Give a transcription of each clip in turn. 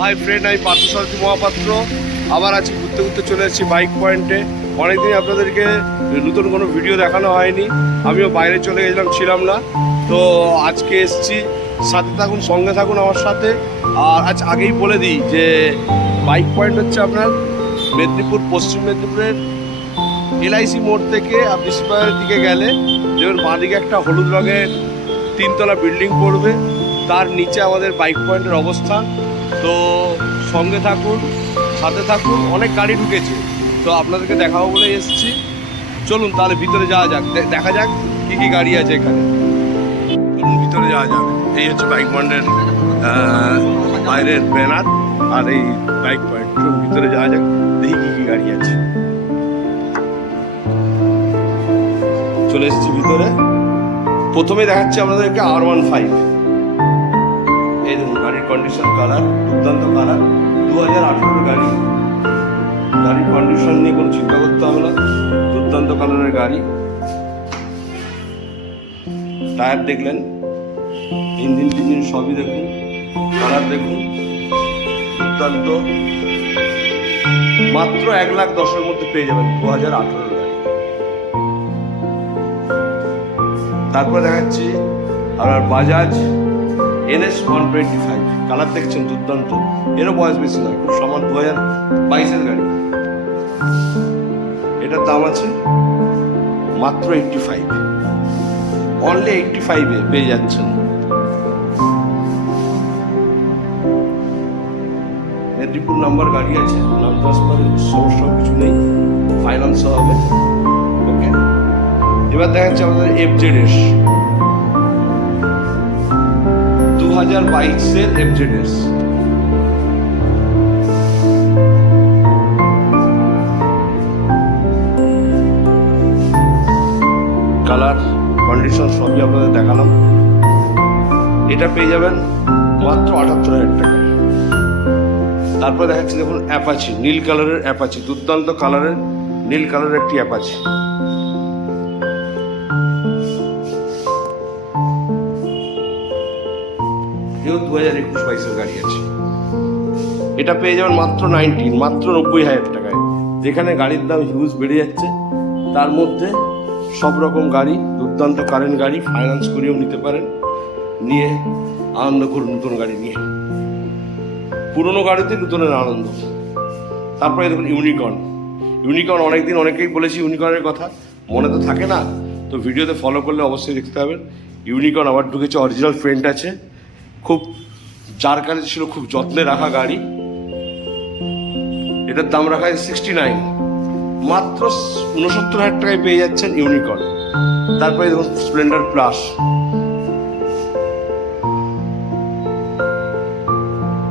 Hi friend, আমি পার্থসারথী মহাপাত্র। আবার আজকে ঘুরতে ঘুরতে চলে এসেছি বাইক পয়েন্টে। অনেকদিন আপনাদেরকে নতুন কোনো ভিডিও দেখানো হয়নি, আমিও বাইরে চলে গেছিলাম, ছিলাম না। তো আজকে এসেছি, সাথে থাকুন, সঙ্গে থাকুন আমার সাথে। আর আজ আগেই বলে দিই যে বাইক পয়েন্ট হচ্ছে আপনার মেদিনীপুর, পশ্চিম মেদিনীপুরের LIC মোড় থেকে আপনি সিপাহের দিকে গেলে দেখবেন বাঁদিকে একটা হলুদ রঙের 3তলা বিল্ডিং পড়বে, তার নিচে আমাদের বাইক পয়েন্টের অবস্থান। তো সঙ্গে থাকুন, সাথে থাকুন। অনেক গাড়ি ঢুকেছে, তো আপনাদেরকে দেখাবো বলে এসেছি। চলুন তাহলে ভিতরে যাওয়া যাক, দেখা যাক কী কী গাড়ি আছে এখানে। চলুন ভিতরে যাওয়া যাক। এই হচ্ছে বাইক পয়েন্টের বাইরের ব্যানার আর এই বাইক পয়েন্ট। চলুন ভিতরে যাওয়া যাক, দেখি কী কী গাড়ি আছে। চলে এসেছি ভিতরে। প্রথমে দেখাচ্ছি আপনাদেরকে R15। এই দেখুন গাড়ির কন্ডিশন, কালার দুর্দান্ত কালার, 2018 গাড়ি। গাড়ির কন্ডিশন নিয়ে কোনো চিন্তা করতে হবে না, দুর্দান্ত কালারের গাড়ি। টায়ার দেখলেন, ইঞ্জিন টিঞ্জিন সবই দেখুন, কালার দেখুন, দুর্দান্ত। মাত্র 1,10,000 মধ্যে পেয়ে যাবেন 2018 গাড়ি। তারপরে দেখাচ্ছি আপনার বাজাজ NS 125। কালার দেখছেন দুর্দান্ত, এরও বয়স বেশি নয়, খুব সমান, 2022-এর গাড়ি। এটার দাম আছে মাত্র 85, অনলি 85-এ পেয়ে যাচ্ছেন। মেদিনীপুর নাম্বার গাড়ি আছে, নাম ট্রান্সফারের সমস্যা কিছু নেই, ফাইন্যান্স হবে। ওকে, এবার দেখাচ্ছে আমাদের FZS 2022-এর FZS। কালার কন্ডিশন সবই আপনাদের দেখালাম। এটা পেয়ে যাবেন মাত্র 78,000 টাকায়। তারপরে দেখাচ্ছি দেখুন অ্যাপাচি, নীল কালারের অ্যাপাচি, দুর্দান্ত কালারের নীল কালারের একটি অ্যাপাচি। এও 2021-22-এর গাড়ি আছে। এটা পেয়ে যাবেন মাত্র 90,000 টাকায়। যেখানে গাড়ির দাম হিউজ বেড়ে যাচ্ছে, তার মধ্যে সব রকম গাড়ি, দুর্দান্ত কারেন্ট গাড়ি, ফাইন্যান্স করেও নিতে পারেন, নিয়ে আনন্দ করুন নতুন গাড়ি নিয়ে। পুরোনো গাড়িতে নতুনের আনন্দ। তারপরে দেখুন ইউনিকর্ন অনেকদিন অনেকেই বলেছি ইউনিকর্নের কথা, মনে তো থাকে না, তো ভিডিওতে ফলো করলে অবশ্যই দেখতে পাবেন। ইউনিকর্ন আবার ঢুকেছে, অরিজিনাল ফ্রেন্ট আছে, খুব যার কাছে ছিল, খুব যত্নে রাখা গাড়ি। এটার দাম রাখা আছে 69, মাত্র 69,000 টাকায় পেয়ে যাচ্ছেন ইউনিকর্ন। তারপরে দেখুন Splendor plus,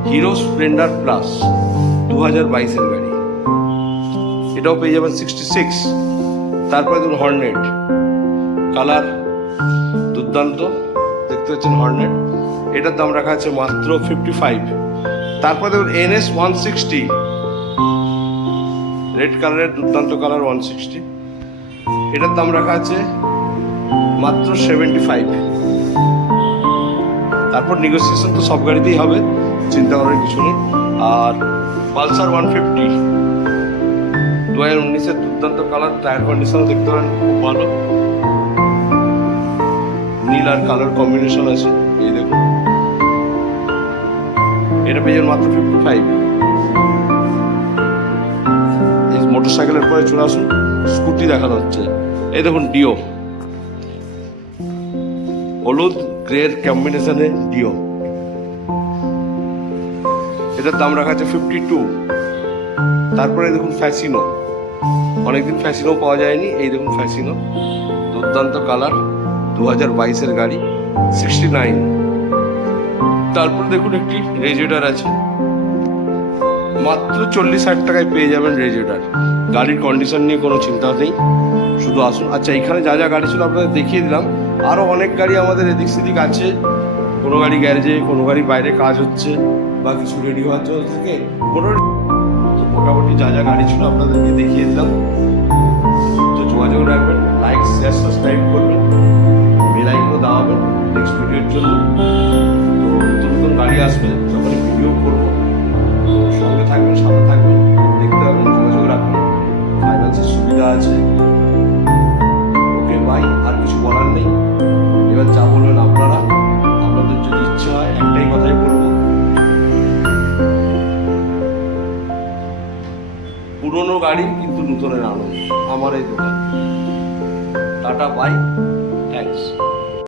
Hero Splendor plus 2022-এর গাড়ি। এটাও পেয়ে যাবেন 66। তারপরে দেখুন হর্নেট, কালার দুর্দান্ত, দেখতে পাচ্ছেন হর্নেট। এটার দাম রাখা আছে মাত্র 55। তারপরে দেখুন NS 160, রেড কালারের দুর্দান্ত কালার 160। এটার দাম রাখা আছে মাত্র 75। তারপর নেগোসিয়েশন তো সব গাড়িতেই হবে, চিন্তা করার কিছু নেই। আর পালসার 150 2019-এর দুর্দান্ত কালার, টায়ার কন্ডিশনও দেখতে পারেন খুব ভালো, নীল আর কালার কম্বিনেশন আছে। এই দেখুন, এটা পেয়ে যাবেন মাত্র 55। এই মোটরসাইকেলের পরে চলে আসুন, স্কুটি দেখানো হচ্ছে। এই দেখুন ডিও, হলুদ গ্রের কম্বিনেশনে ডিও। এটার দাম রাখা আছে 52। তারপরে দেখুন ফ্যাসিনো, অনেকদিন ফ্যাসিনো পাওয়া যায়নি, এই দেখুন ফ্যাসিনো, দুর্দান্ত কালার, 2022-এর গাড়ি, 69। তারপরে দেখুন একটি রেজেডার আছে, মাত্র 40,000 টাকায় পেয়ে যাবেন রেজেডার। গাড়ির কন্ডিশন নিয়ে কোনো চিন্তা নেই, শুধু আসুন। আচ্ছা, এখানে যা যা গাড়ি ছিল আপনাদের দেখিয়ে দিলাম, আরও অনেক গাড়ি আমাদের এদিক সেদিক আছে। কোনো গাড়ি গ্যারেজে, কোনো গাড়ি বাইরে কাজ হচ্ছে বা কিছু রেডি হওয়ার জন্য থাকে, মোটামুটি যা যা গাড়ি ছিল আপনাদেরকে দেখিয়ে দিলাম। তো যোগাযোগ রাখবেন, লাইক শেয়ার সাবস্ক্রাইব করবেন, বেল আইকনও দাবাবেন নেক্সট ভিডিওর জন্য। তো নতুন নতুন গাড়ি আসবে, যখনই ভিডিও করবো পুরনো গাড়ি কিন্তু নতুনের আনন্দ আমার এই দোকান। Tata bye, thanks.